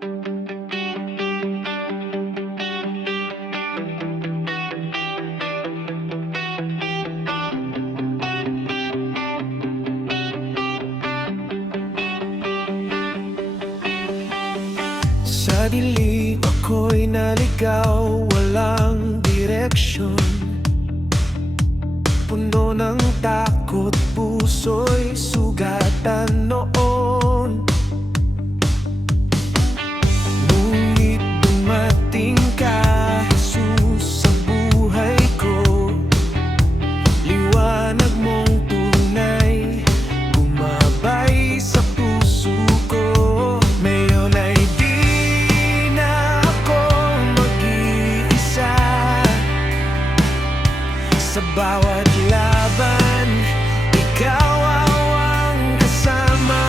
Sa dilim ako'y naligaw, walang direksyon. Puno ng takot, puso'y sugatan noon. Ngunit dumating ka, Jesus, sa buhay ko. Liwanag mong tunay, gumabay sa puso ko. Ngayon ay di na ako mag-iisa. Sa bawat laban, ikaw ang kasama.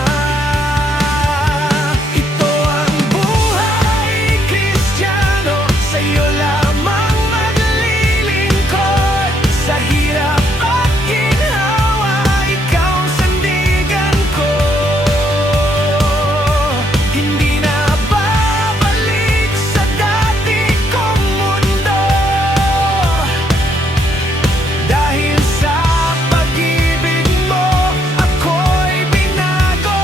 Ito ang buhay Kristiyano, sa'yo lamang maglilingkod. Sa hirap at ginhawa, ikaw ang sandigan ko. Hindi na babalik sa dati kong mundo, dahil sa pag-ibig mo, ako'y binago.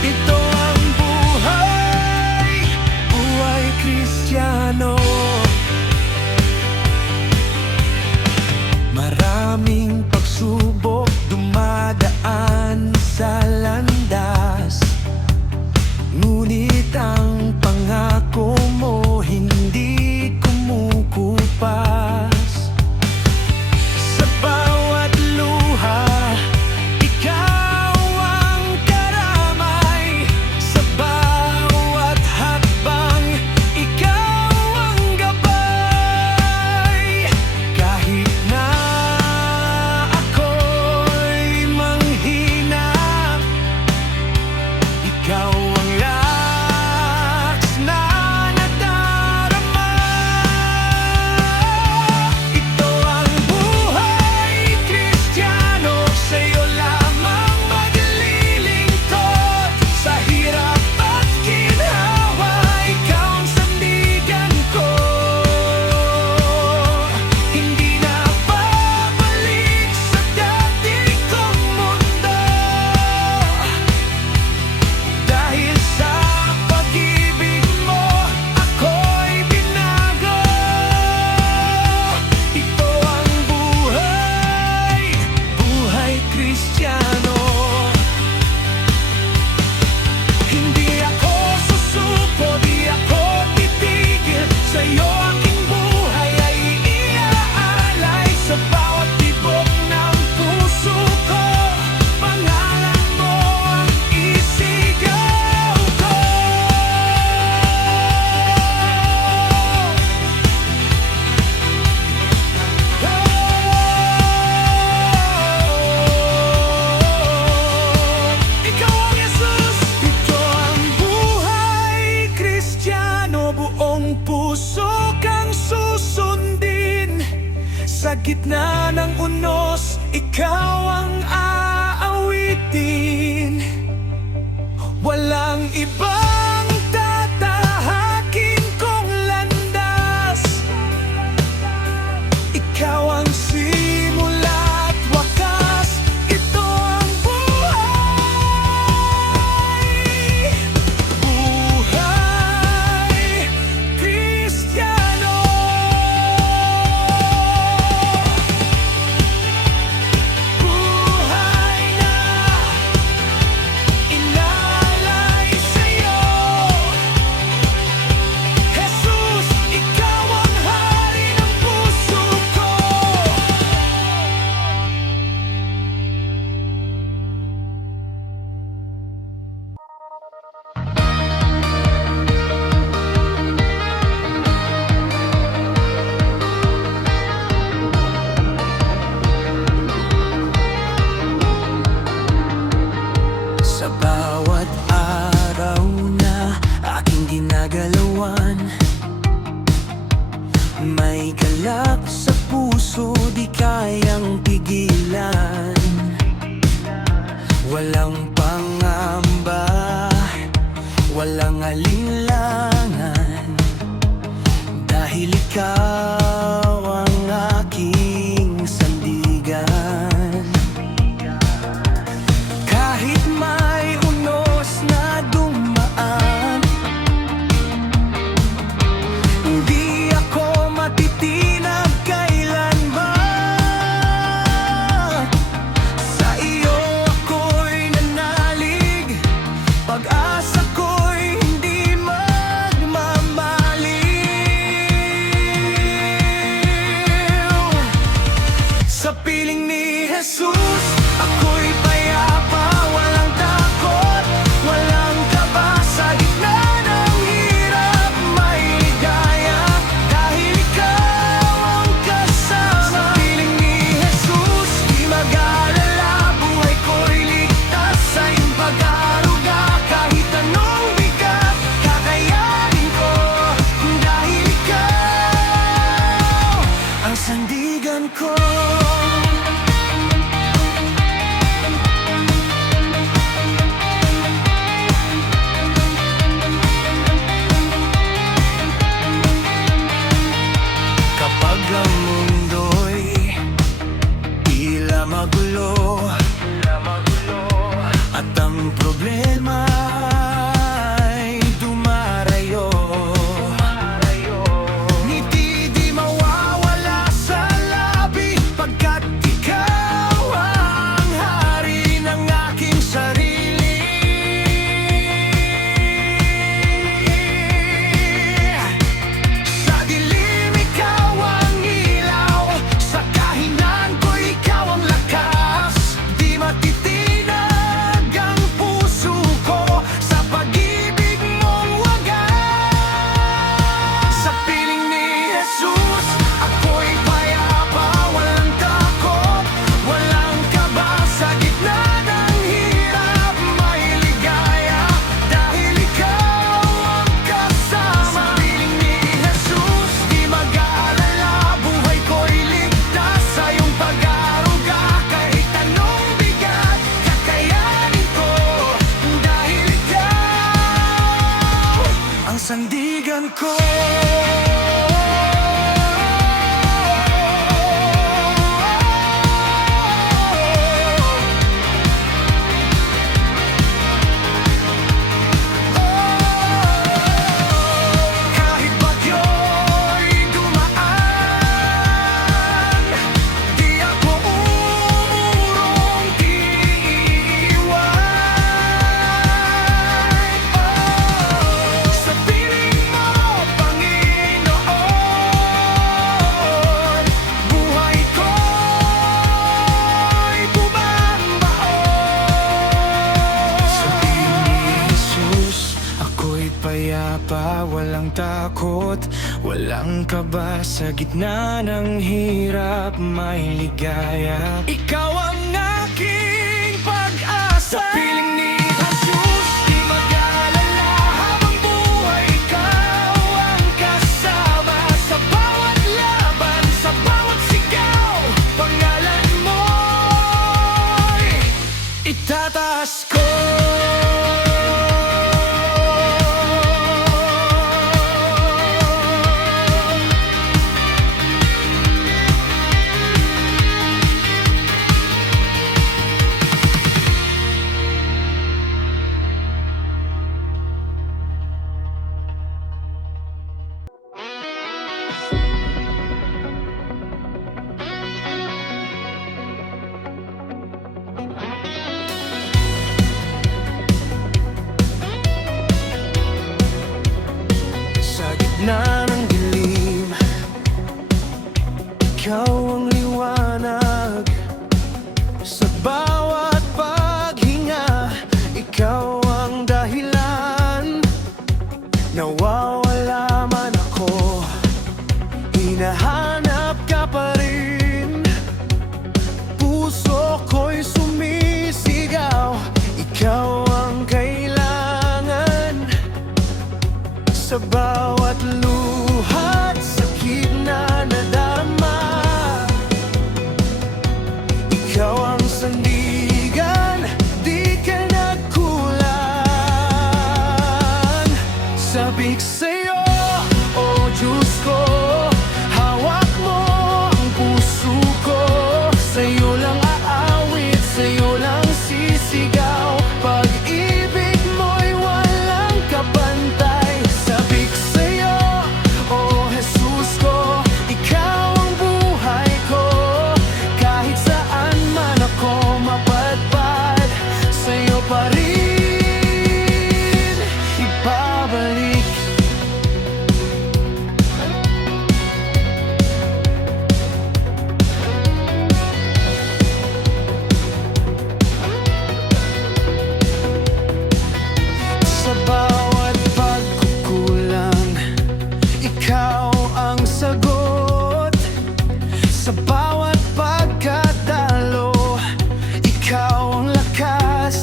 Ito ang buhay, buhay Kristiyano. Maraming pagsubok dumadaan sa landas, ngunit ang pangako mo hindi kumukupas. Sa bawat luha, ikaw ang karamay. Sa bawat hakbang, ikaw ang gabay. Kahit na ako'y manghina, ikaw ang laks na nadarama. Ito ang buhay Kristiyano, sa'yo lamang maglilingkod. Sa hirap at ginhawa, ikaw ang sandigan ko. Hindi na babalik sa dati kong mundo, dahil sa pag-ibig mo, ako'y binago. Ito ang buhay, buhay Kristiyano. Hindi ako susuko, di ako titigil. Sa'yo aking buhay ay iaalay. Sa bawat tibok ng puso ko, pangalan mo ang isigaw ko. Ikaw ang Jesus. Ito ang buhay Kristiyano, buong puso kang susundin. Sa gitna ng unos, ikaw ang aawitin. Walang ibang tatahakin kong landas. Ikaw ang simula at wakas. Ito ang buhay, buhay Kristiyano. Buhay na inalay sa'yo. walang alinlangan, dahil ikaw ang aking sandigan. Kahit may unos na dumaan, hindi ako matitinag kailanman. Sa iyo ako'y nanalig, pag-asa ko'y hindi magmamaliw. Sa piling ni Jesus, ako'y payapa, walang takot, walang kaba. Sa gitna ng hirap, may ligaya, dahil ikaw ang kasama. Sa piling ni Jesus, di mag-alala, buhay ko'y ligtas sa iyong pag-aaruga. Kahit anong bigat, kakayanin ko, dahil ikaw ang sandigan ko. Kapag ang mundo'y tila magulo, at ang problema ay dumarayo, ngiti di mawawala sa labi, pagkat ikaw ang hari ng aking sarili. Sa dilim ikaw ang ilaw, sa kahinaan ko ikaw ang lakas. Di matitinag ang puso ko sa pag-ibig mong wagas. Sa piling ni Jesus, ako'y payapa, walang takot, walang kaba. Sa gitna ng hirap, may ligaya, dahil ikaw ang kasama. Sa piling ni Jesus, di mag-aalala, buhay ko'y ligtas sa iyong pag-aaruga. Kahit anong bigat, kakayanin ko, dahil ikaw ang sandigan ko. Kahit bagyo'y dumaan, di ako umurong, di iiwan. Sa piling mo, Panginoon, buhay ko'y bumambaon. Sa piling ni Jesus, ako'y payapa, walang takot, walang kaba. Sa gitna ng hirap, may ligaya, ikaw ang aking pag-asa. Sa piling ni Jesus, di mag-alala, habang buhay ikaw ang kasama. Sa bawat laban, sa bawat sigaw, pangalan mo'y itataas ko. Sa gitna ng dilim, ikaw ang liwanag. Sa bawat paghinga, ikaw ang dahilan. Nawawala man ako, hinahanap ka pa rin. Puso ko'y sumisigaw, ikaw ang kailangan. Sa bawat luha't sakit na nadarama, ikaw ang sandigan, di ka nagkulang. sabik sa'yo, oh Diyos ko. Hawak mo ang puso ko, sa'yo lang aawit, sa'yo lang sisigaw. Pag-ibig mo'y walang kapantay. Sabik sa'yo, oh Jesus ko. Ikaw ang buhay ko, kahit saan man ako mapadpad, sa'yo pa rin ibabalik. Sa bawat pagkukulang, ikaw ang sagot. Sa bawat pagkatalo, ikaw ang lakas.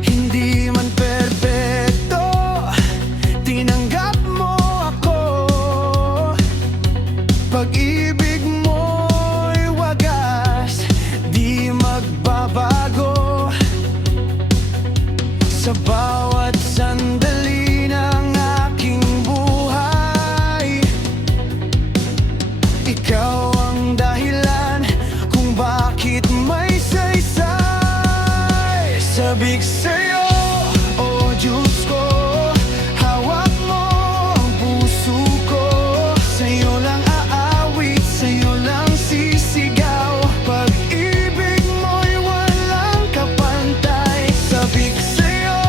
Hindi man perpekto, tinanggap mo ako. Pag-ibig mo'y wagas, di magbabago. Sa bawat sandali ng aking buhay, ikaw ang dahilan kung bakit may saysay. Sabik sa'yo, oh Diyos ko. Hawak mo ang puso ko, sa'yo lang aawit, sa'yo lang sisigaw. Pag-ibig mo'y walang kapantay. Sabik sa'yo,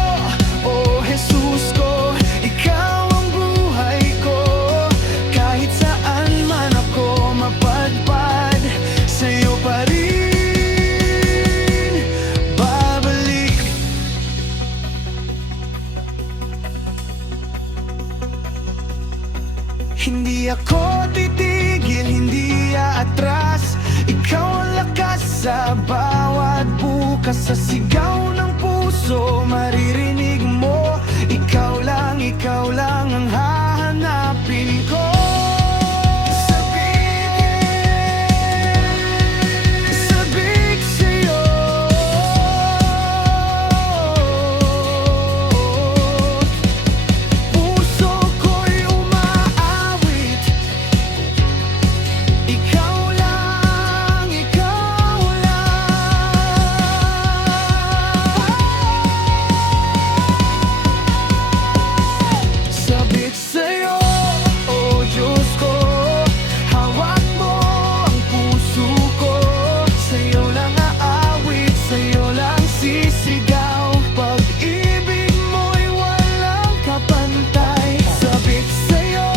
oh Jesus ko. Ikaw ang buhay ko, kahit saan man ako mapadpad, sa'yo pa rin babalik. Hindi ako titigil, hindi aatras. Ikaw ang lakas sa bawat bukas. Sa sigaw ng puso, maririnig mo. Ikaw lang ang hahanapin ko. Sabik sa'yo, puso ko'y umaawit. Ikaw lang, ikaw lang. Sabik sa'yo, oh Diyos ko. Hawak mo ang puso ko, sa'yo lang aawit, sa'yo lang sisigaw. Pag-ibig mo'y walang kapantay. Sabik sa'yo,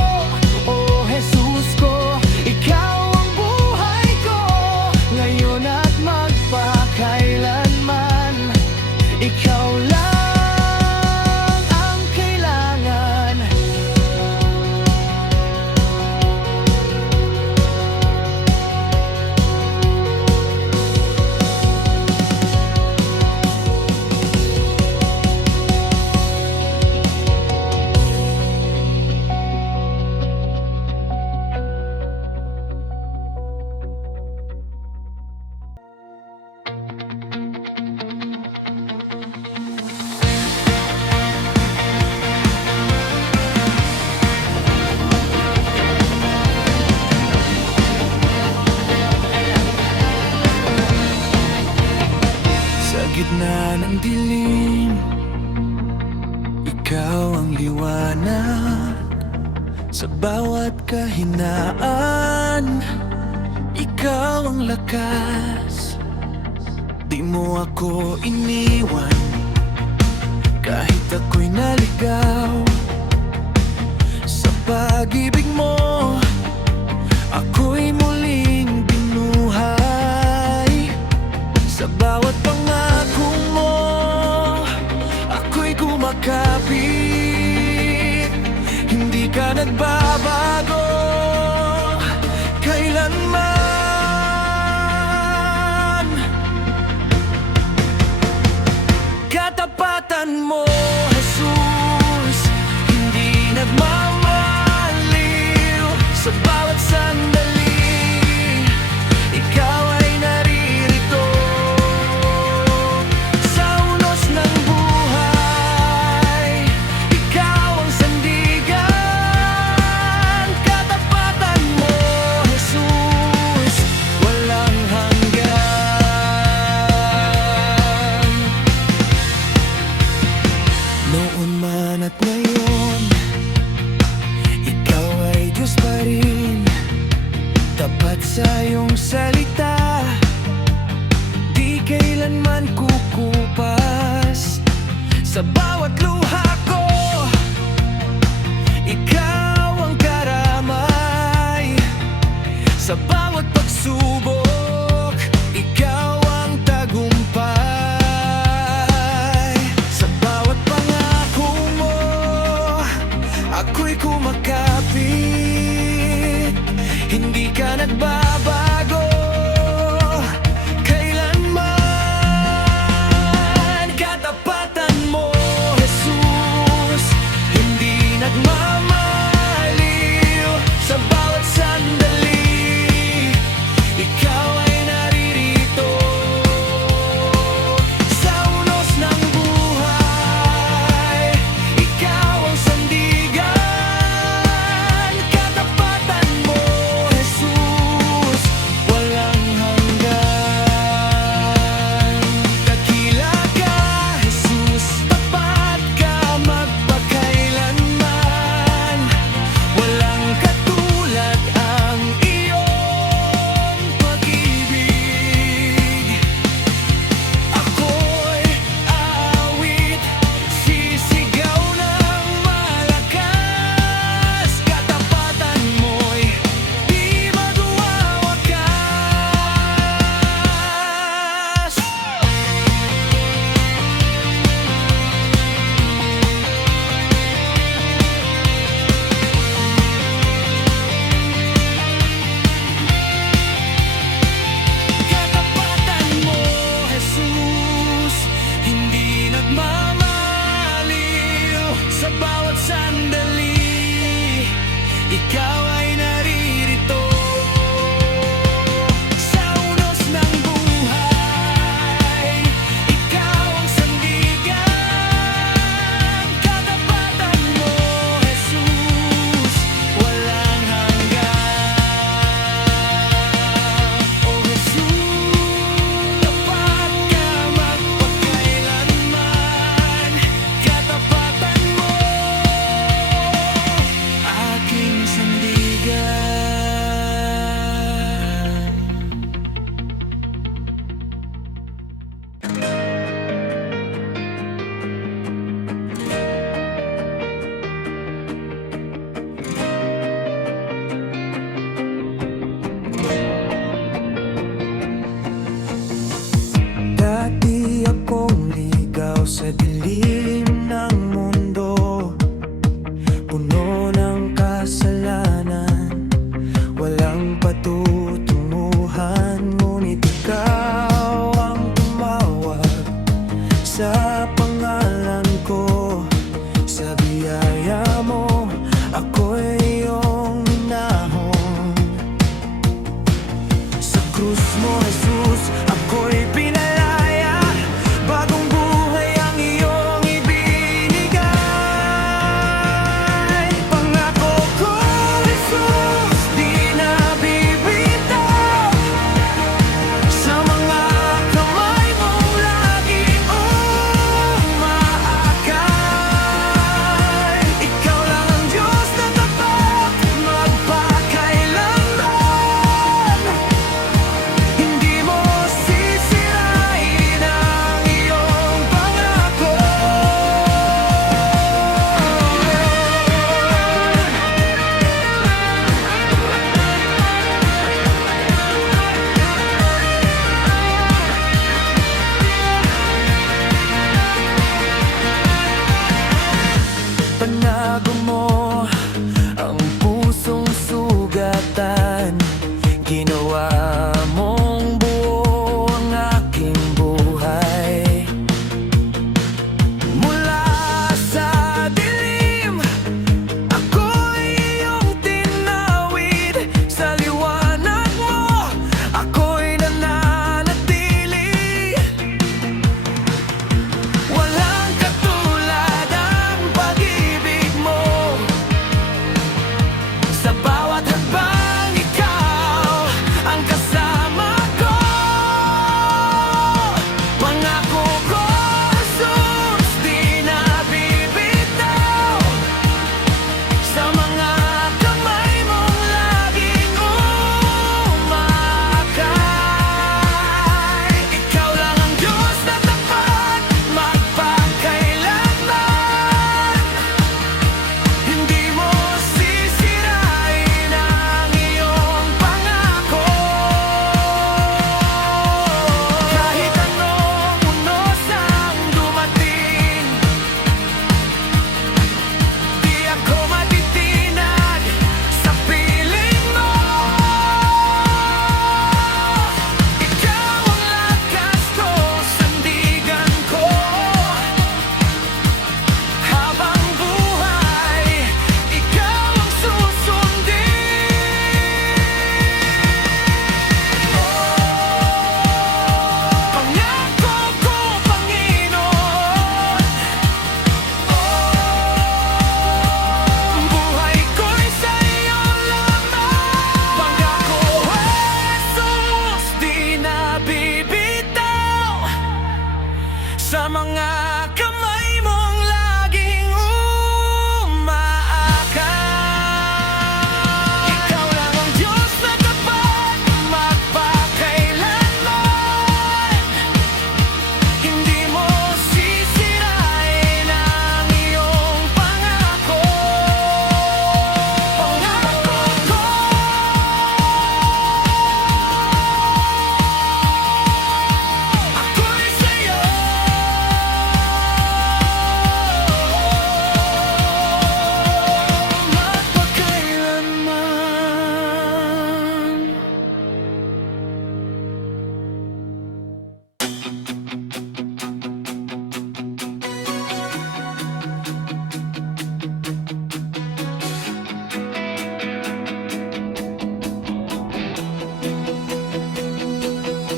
oh Jesus ko. Ikaw ang buhay ko, ngayon at magpakailanman. Ikaw lang ang kailangan. Sa gitna ng dilim, ikaw ang liwanag. Sa bawat kahinaan, ikaw ang lakas. Di mo ako iniwan, kahit ako'y naligaw. Sa pag-ibig mo, ako'y muling binuhay. Sa bawat pangako mo, ako'y kumakapit. Hindi ka nagbabago kailanman. Katapatan mo, Jesus, hindi nagmamaliw. Sa bawat sandali, ikaw ay naririto. Sa unos ng buhay, ikaw Noon man at ngayon, ikaw ay Diyos pa rin. Tapat sa iyong salita, di kailanman kukupas. Sa bawat luha ko, ikaw ang karamay. Sa bawat pagsubok, ikaw ang tagumpay. Sa bawat pangako mo, ako'y kumakapit. Hindi ka nagbabago kailanman. Katapatan mo, Jesus, hindi nagmamaliw. Sa bawat sandali,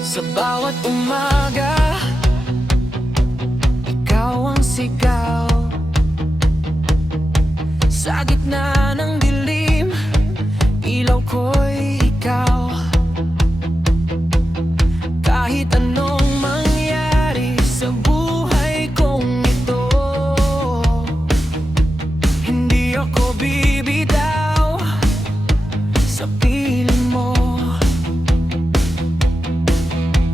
Sa bawat umaga, ikaw ang sigaw. Sa gitna ng dilim, ilaw ko'y ikaw. Kahit anong mangyari sa buhay kong ito, hindi ako bibitaw sa piling mo.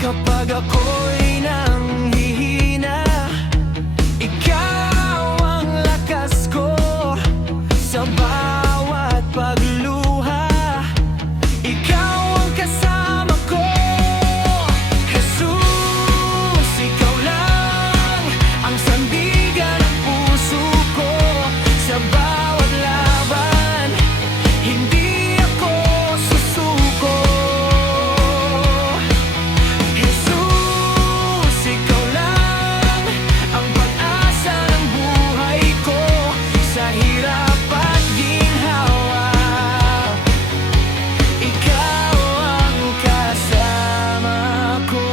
Kapag ako'y nanghihina, ikaw ang lakas ko. Sa bawat pagluha, ikaw ang kasama ko. Jesus, ikaw lang ang sandigan ng puso ko. Sa bawat laban, hindi ako susuko. Jesus, ikaw lang ang pag-asa ng buhay ko. Sa hirap at ginhawa, ikaw ang kasama ko.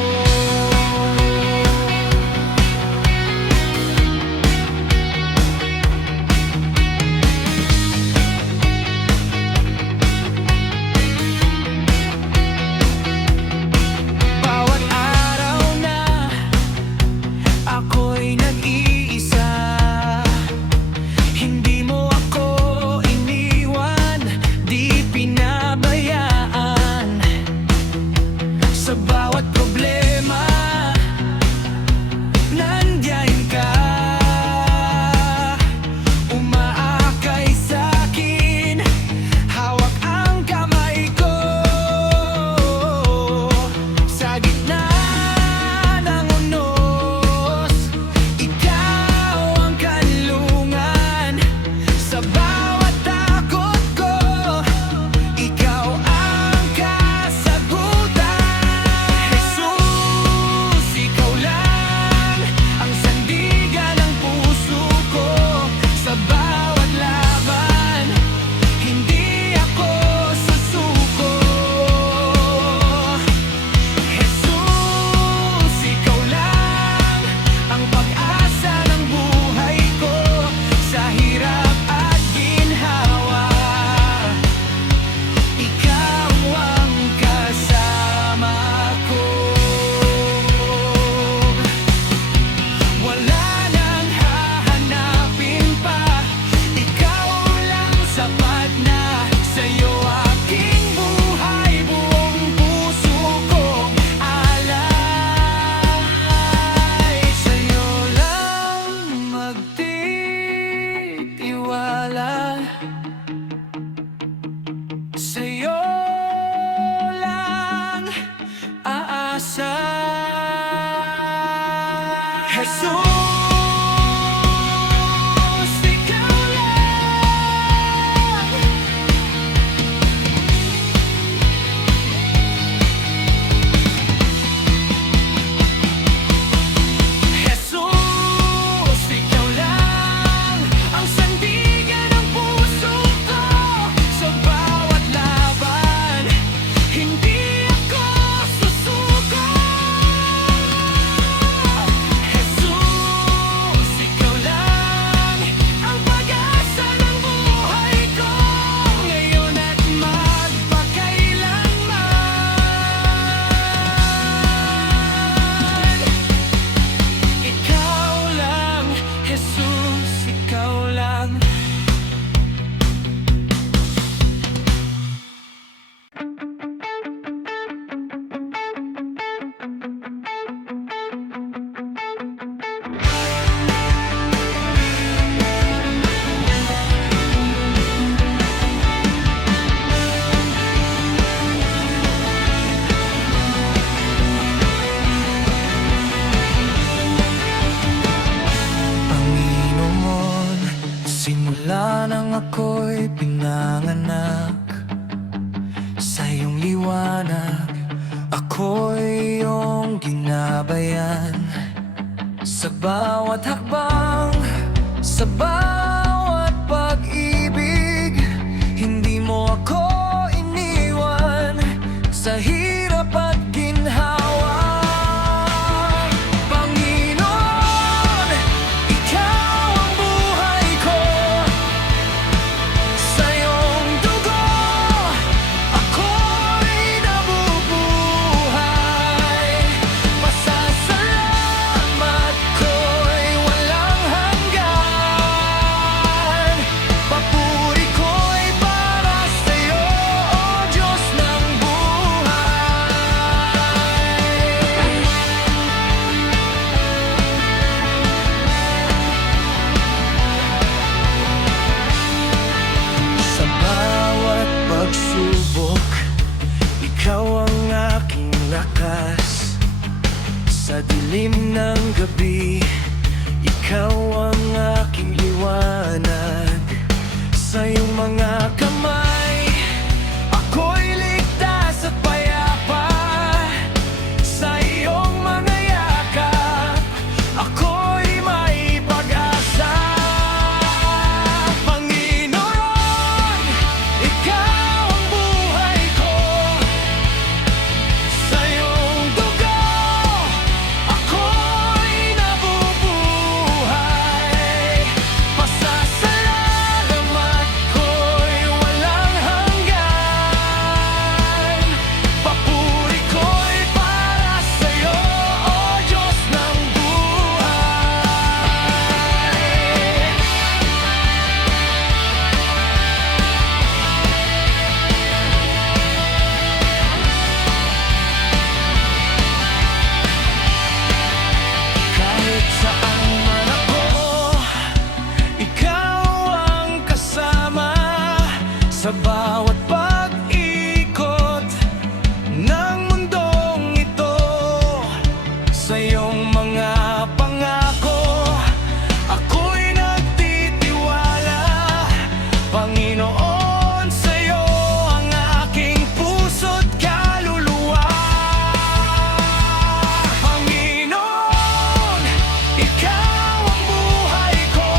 Bawat araw na ako'y nag-iisa, hindi mo ako iniwan, di pinabayaan. Sa bawat problema, nandiyan ka. Umaakay sa'kin, hawak ang kamay ko. Sa gitna ng unos, ikaw ang kanlungan. Sa bawat takot ko, ikaw ang kasagutan. Jesus, ikaw lang ang sandigan ng puso ko. Sa bawat laban, hindi ako susuko. Jesus, ikaw lang ang pag-asa ng buhay ko. Sa hirap at ginhawa, ikaw ang kasama ko. Wala nang hahanapin pa, ikaw lang sapat na. Sa'yo aking buhay, buong puso kong alay. Sa'yo lang magtitiwala, sa'yo lang aasa. Jesus, ikaw lang. Jesus, ikaw lang ang sandigan ng puso ko. Sa bawat laban, hindi ako susuko. Jesus, ikaw lang ang pag-asa ng buhay ko. Ngayon at magpakailanman, ikaw lang. Jesus, ikaw lang. Panginoon, simula nang ako'y pinanganak, sa iyong liwanag ako'y iyong ginabayan. Sa bawat hakbang, sa bawat pag-ibig, hindi mo ako iniwan. Sa hirap at ginhawa, dilim ng gabi, ikaw ang aking liwanag. Sa iyong mga kamay, ako'y ligtas at payapa. Sa iyong mga yakap, ako'y may pag-asa. Panginoon, ikaw ang buhay ko. Sa iyong dugo, ako'y nabubuhay. Pasasalamat ko'y walang hanggan. Papuri ko'y para sa'yo, O Diyos ng buhay. Kahit saan man ako, ikaw ang kasama. Sa bawat pag-ikot ng mundong ito, sa iyong mga pangako, ako'y nagtitiwala. Panginoon, sa'yo ang aking puso't kaluluwa. Panginoon, ikaw ang buhay ko.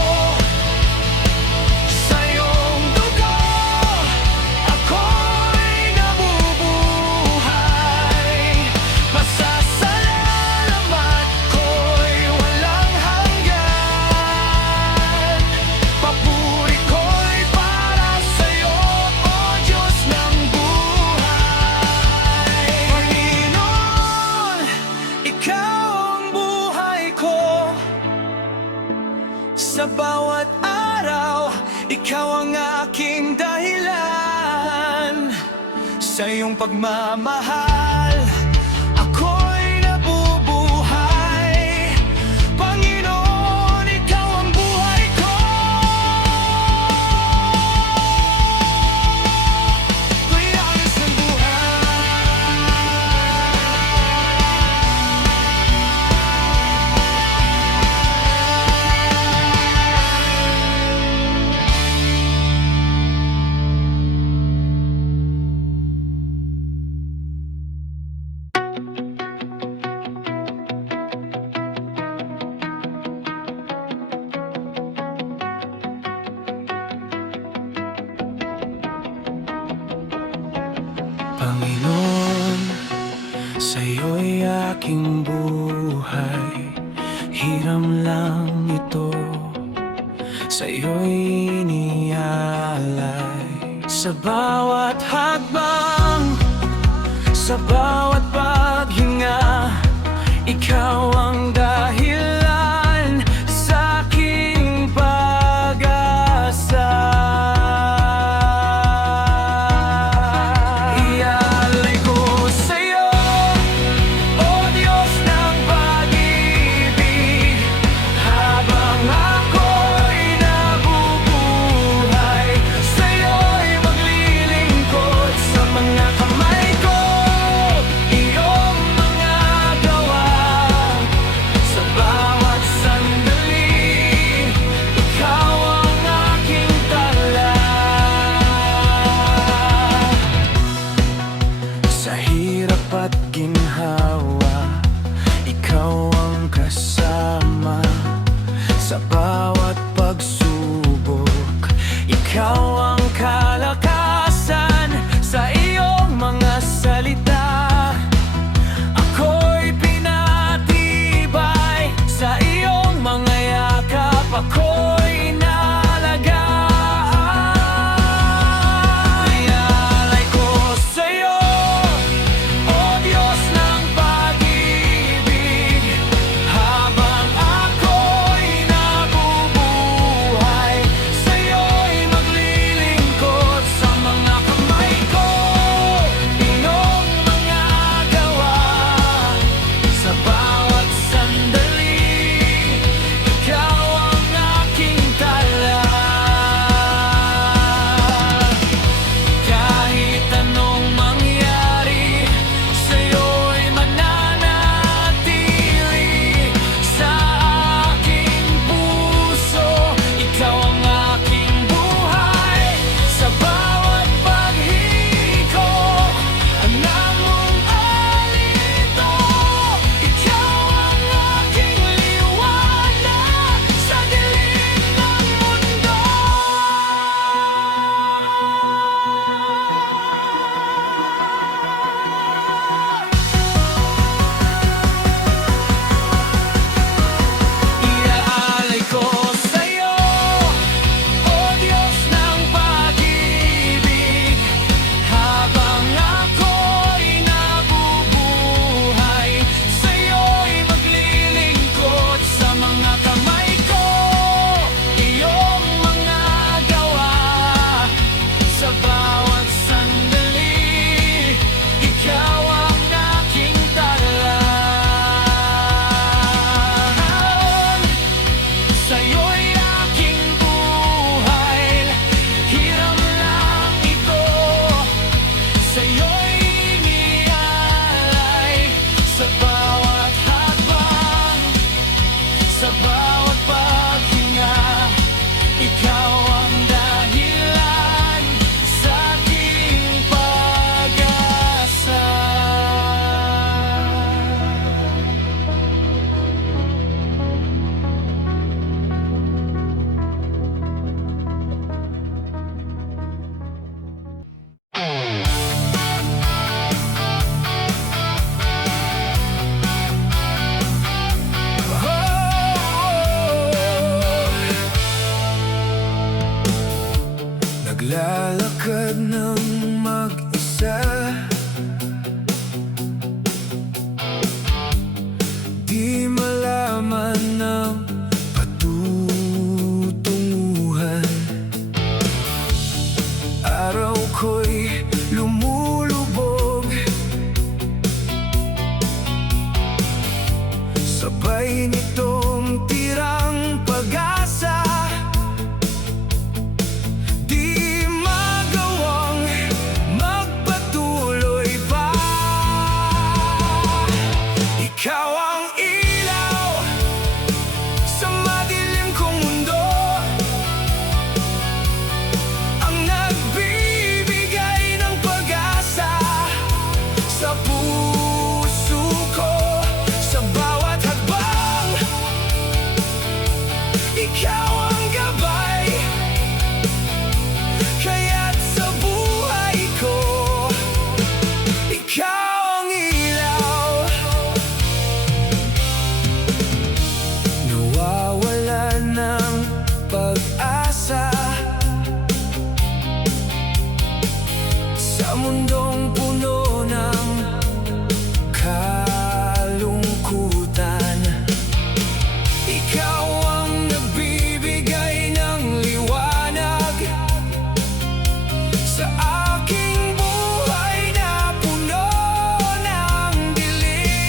Sa iyong dugo, ako'y nabubuhay. Pasasalamat ko'y walang hanggan. Papuri ko'y para sa'yo, O Diyos ng buhay. Panginoon, ikaw ang buhay ko. Sa bawat araw, ikaw ang aking dahilan. Sa iyong pagmamahal, ako'y nabubuhay. Panginoon, ikaw ang buhay ko. Ako'y ayos ng buhay. Panginoon, sa'yo'y aking buhay. Hiram lang ito, sa'yo'y inialay. Sa bawat hakbang, sa bawat paghinga, ikaw ang dahilan sa aking pag-asa. Ialay ko sa'yo, O Diyos ng pag-ibig, habang ako'y nabubuhay. Sa'yo'y maglilingkod sa mga kamay ko, iyong mga gawa. Ikaw ang dahilan sa aking pag-asa. Naglalakad ng mag-isa, di malaman ng patutunguhan. Araw ko'y lumulubog, sabay nitong tirang pag-asa. Di magawang magpatuloy pa. Ikaw ang ilaw sa madilim kong mundo, ang nagbibigay ng pag-asa sa puso ko. Sa bawat hakbang, ikaw ang gabay, kaya't sa buhay ko, ikaw ang ilaw. Nawawalan ng pag-asa sa mundong puno ng kalungkutan. Ikaw ang nagbibigay ng liwanag sa aking buhay na puno ng dilim.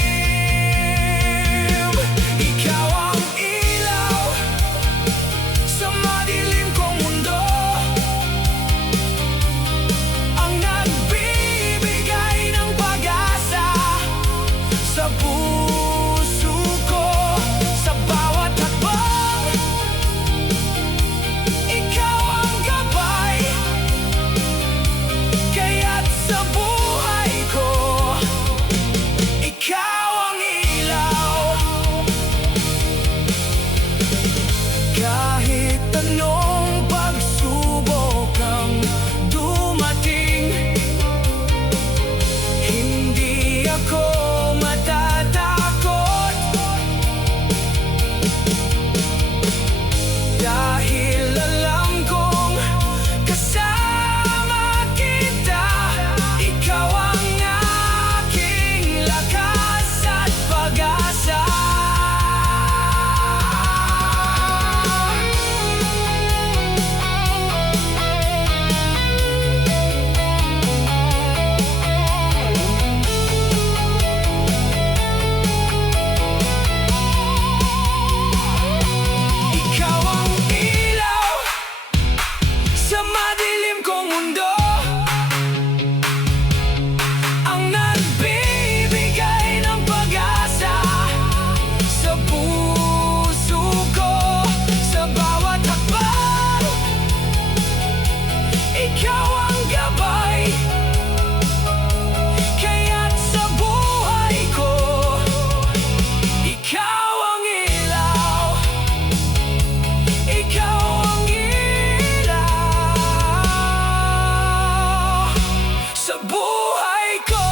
Ikaw ang ilaw sa madilim kong mundo, ang nagbibigay ng pag-asa sa puso ko. Sa bawat hakbang, ikaw ang gabay, kaya't sa buhay ko, ikaw ang ilaw. Kahit anong pagsubok ang dumating, hindi ako matatakot, dahil alam kong kasama kita. Ikaw ang aking lakas at pag-asa. Ikaw ang ilaw sa madilim kong mundo, ang nagbibigay ng pag-asa sa puso ko. Sa bawat hakbang, ikaw ang gabay, kaya't sa buhay ko, ikaw ang ilaw. Ikaw ang ilaw sa buhay ko.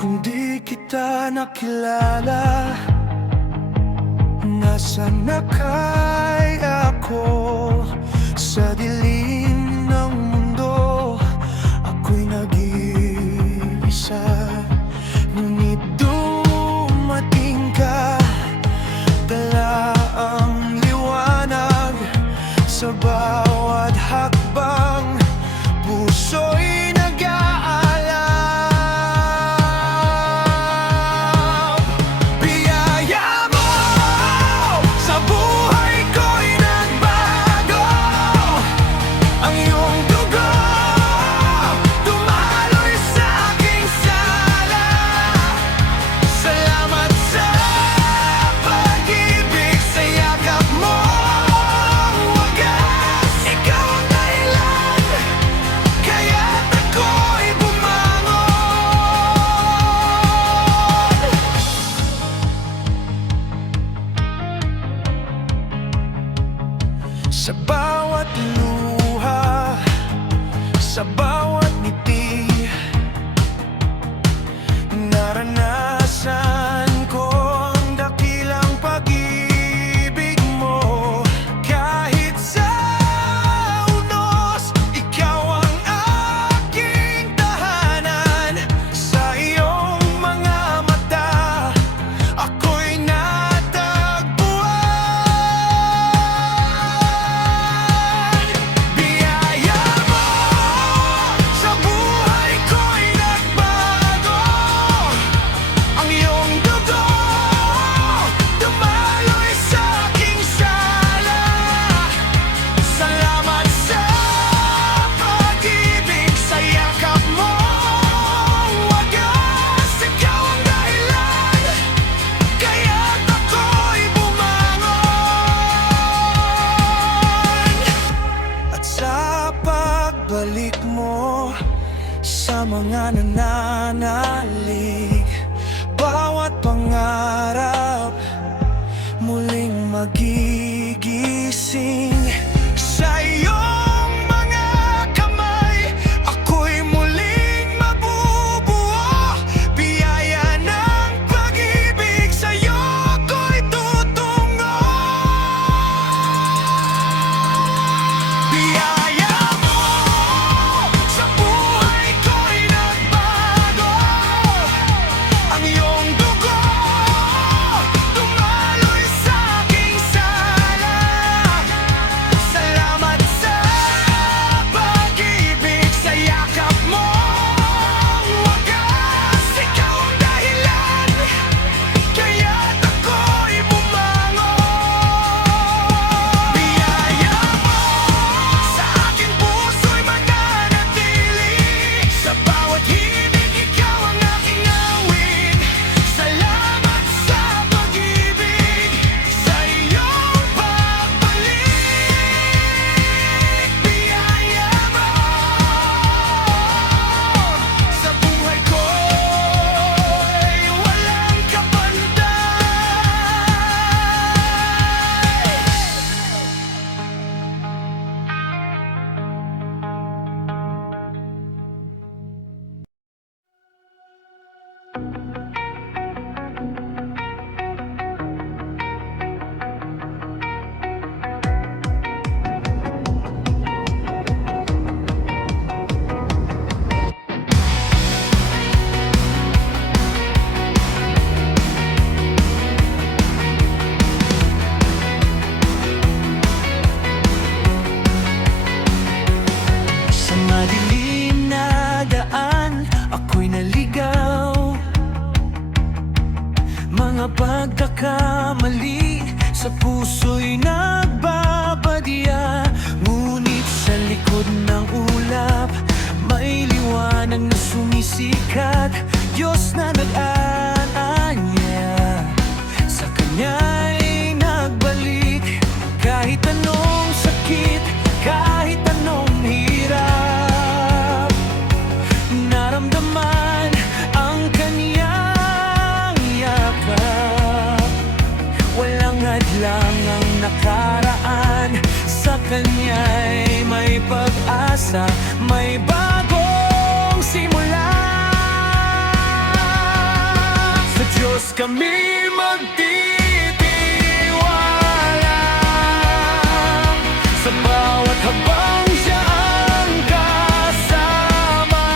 Kung di kita nakilala, nasaan na kaya ako? Sa dilim ng mundo, ako'y nag-iisa. Ngunit dumating ka, dala ang liwanag sa bawat pagbalik mo sa mga nananalig. Bawat pangarap muling magigising. Sa iyong mga kamay, ako'y muling mabubuo. Biyaya ng pag-ibig, sa'yo ko'y tutungo. Biyaya mo sa buhay ko'y nagbago. Ang iyong dugo dumaloy sa aking sala. Salamat sa pag-ibig, sa yakap mo wagas. Ikaw ang dahilan, kaya't ako'y bumangon. Biyaya mo sa aking puso'y mananatili. Sa bawat himig, ikaw ang aking awit. Salamat sa pag-ibig, sa iyong pagbalik. Biyaya mo sa buhay ko'y walang kapantay. Sa madilim na daan, ako'y naligaw. Mga pagkakamali sa puso'y nagbabadya. Ngunit sa likod ng ulap, may liwanag na sumisikat. Diyos na nag-aanyaya, sa Kanya'y nagbalik. Kahit anong sakit, kahit anong hirap, naramdaman ang Kanyang yakap. Walang hadlang ang nakaraan, sa Kanya'y may pag-asa, may bagong simula. Sa Diyos kami magtitiwala, sa bawat habang Siya ang kasama.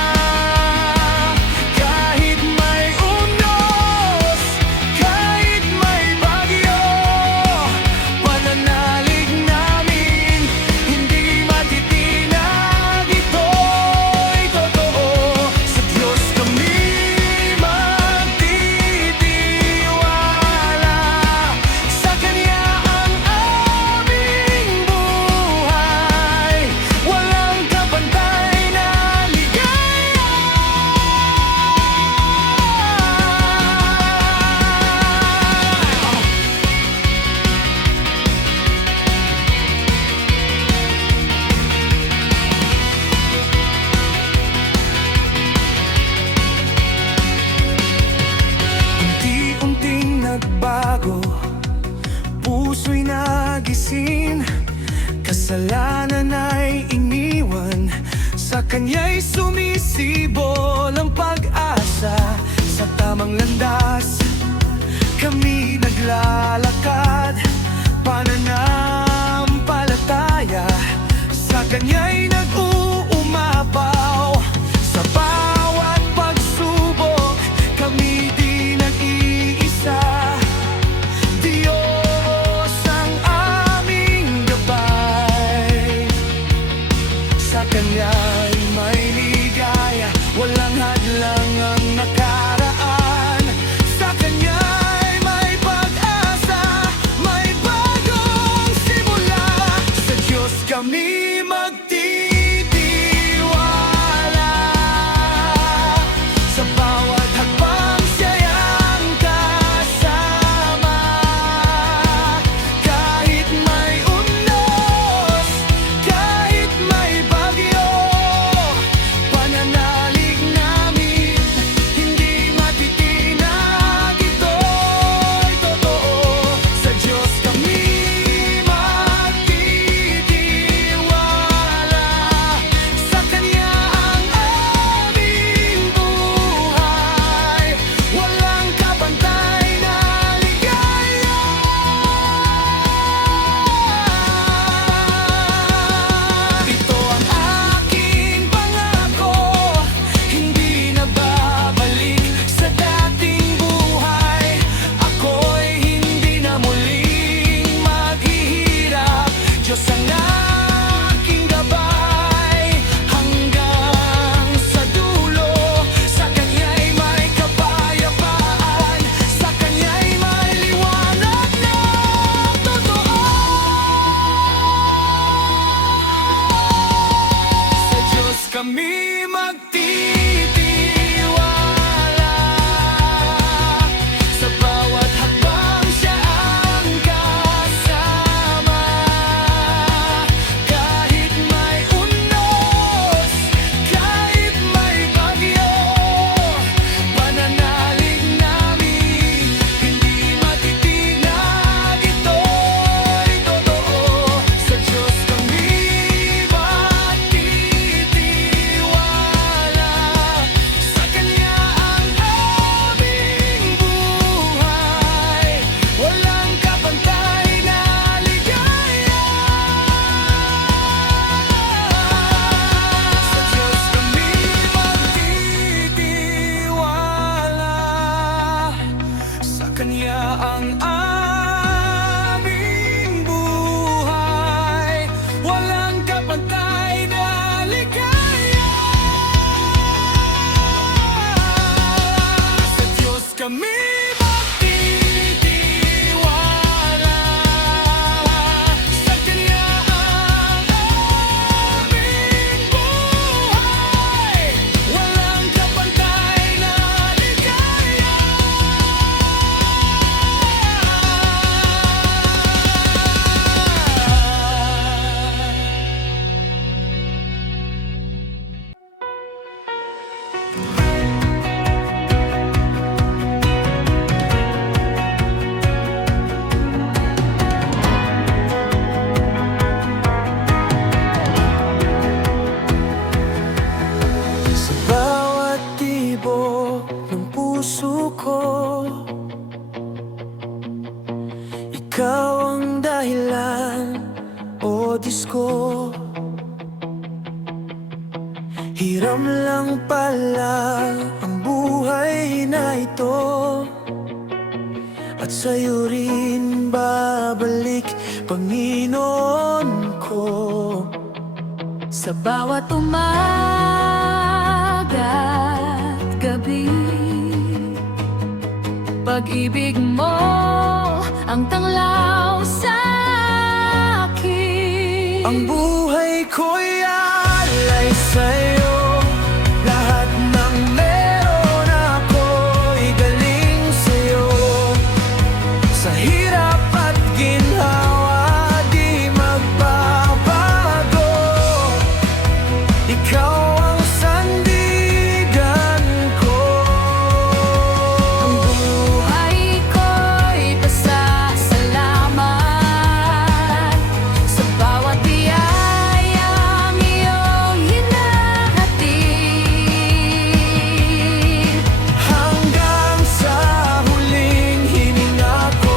Kahit may unos, kahit may bagyo, pananalig namin hindi matitinag. Ito'y totoo. Sa Diyos kami magtitiwala, sa Kanya ang aming buhay. Walang kapantay na ligaya. Unti-unting nagbago, puso'y nagising. Kasalanan ay iniwan, sa Kanya'y sumisibol ang pag-asa. Sa tamang landas kami naglalakad, pananampalataya. Sa Kanya'y nag-uumapaw. Sa bawat pagsubok, kami di nag-iisa. Diyos ang aming gabay, sa Kanya'y may ligaya. Walang hadlang ang nakaraan, sa Kanya'y may pag-asa, may bagong simula. Sa Diyos kami magtitiwala, sa bawat hakbang Siya'y ang kasama. Kahit may unos, kahit may bagyo, Hiram lang pala ang buhay na ito, at sa'yo rin babalik, Panginoon ko. Sa bawat umaga at gabi, pag-ibig mo ang tanglaw sa akin. Ang buhay ko'y alay sa'yo, lahat ng meron ako'y galing sa'yo. Sa hirap at ginhawa di magbabago, ikaw ang sandigan ko. Ang buhay ko'y pasasalamat sa bawat biyayang iyong hinahatid. Hanggang sa huling hininga ko,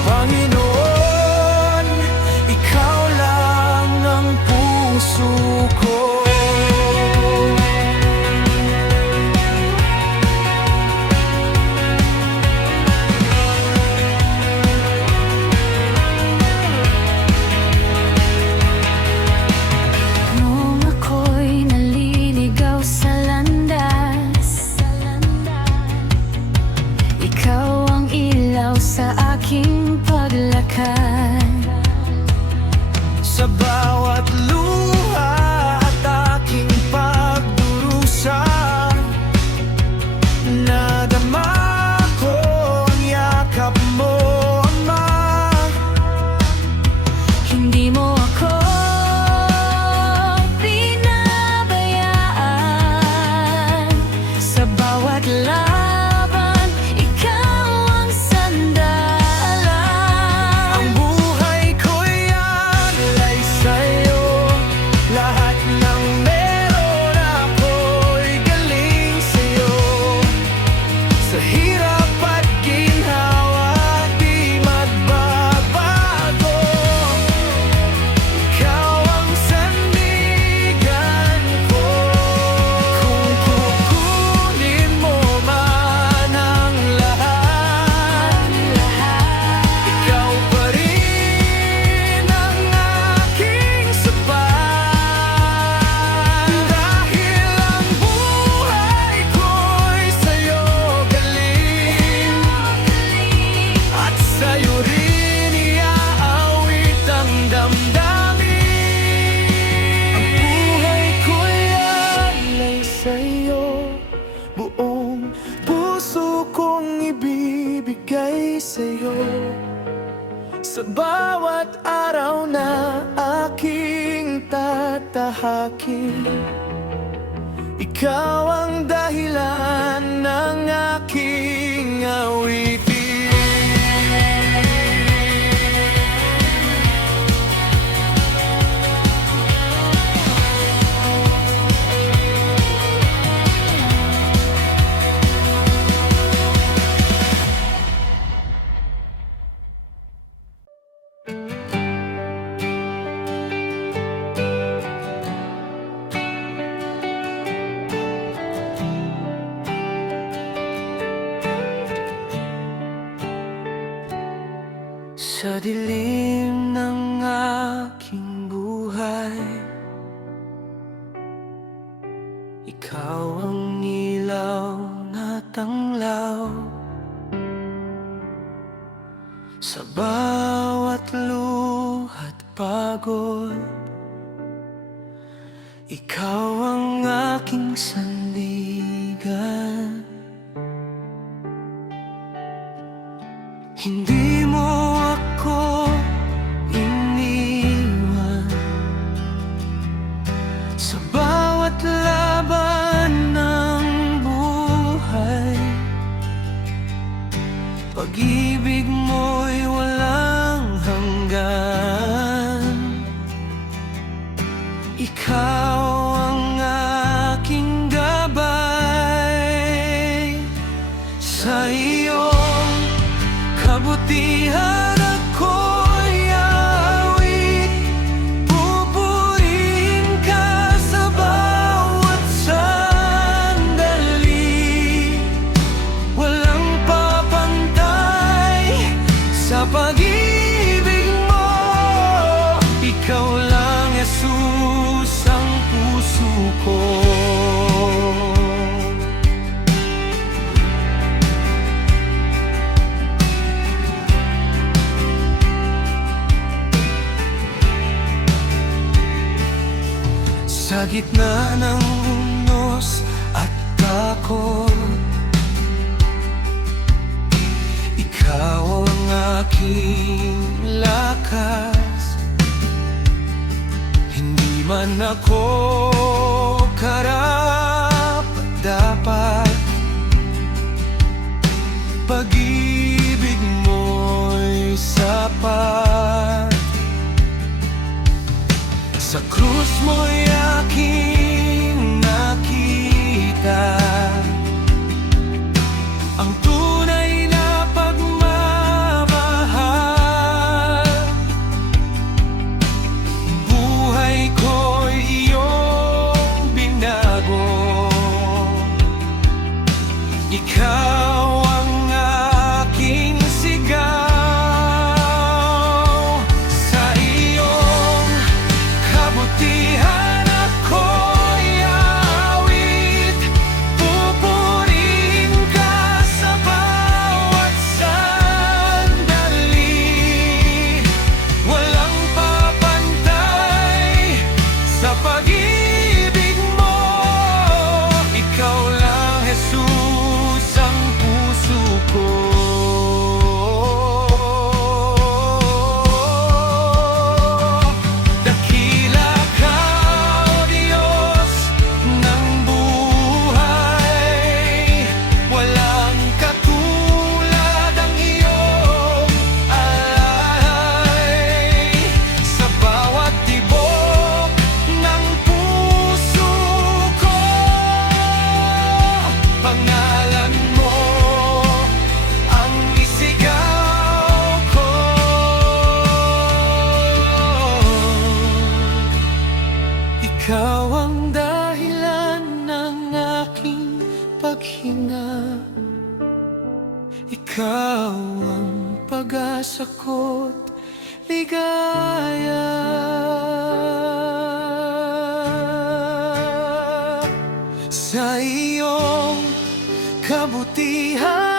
Panginoon, ikaw lang ang puso ko. Nung ako'y naliligaw sa landas, ikaw ang ilaw sa aking paglakad. Sa bawat luha at aking pagdurusa, nadama ko ang yakap mo, Ama. Hindi mo ako pinabayaan. Sa bawat laban, ikaw ang sandalan. Ang buhay ko'y alay sa'yo, lahat ng meron ako'y galing sa'yo. Sa hirap at ginhawa di magbabago, ikaw ang sandigan ko. Kung kukunin mo man ang lahat, ikaw pa rin ang aking sapat. Dahil ang buhay ko'y sa'yo galing, at sa'yo rin iaawit ang damdamin. Ang buhay ko'y alay sa'yo, buong puso kong ibibigay sa'yo. Sa bawat araw na aking tatahakin, ikaw ang dahilan ng aking awitin. Sa dilim ng aking buhay, ikaw ang ilaw na tanglaw. Sa bawat luha't pagod, ikaw ang aking sandigan. Hindi mo ako iniwan sa bawat laban ng buhay. Pag-ibig mo'y walang hanggan. Ikaw ang aking gabay. Sa iyong kabutihan ako'y awit, pupurihin Sa gitna ng unos at takot, ikaw ang aking lakas. Hindi man ako karapat-dapat, pag-ibig mo'y sapat. Sa krus mo'y aking nakita ang tunay na pagmamahal. Buhay ko'y iyong binago. Ikaw ang aking sigaw. Sa iyong kabutihan ako'y awit. Pupurihin ka sa bawat sandali. Walang papantay sa pag-ibig mo. Ikaw lang, Jesus, ang puso ko. Dakila ka, O Diyos ng buhay. Walang katulad ang iyong alay. Sa bawat tibok ng puso ko, pangalan mo ang isigaw ko. Ikaw ang dahilan ng aking paghinga. Ikaw ang pag-asa ko't ligaya. Sa iyong kabutihan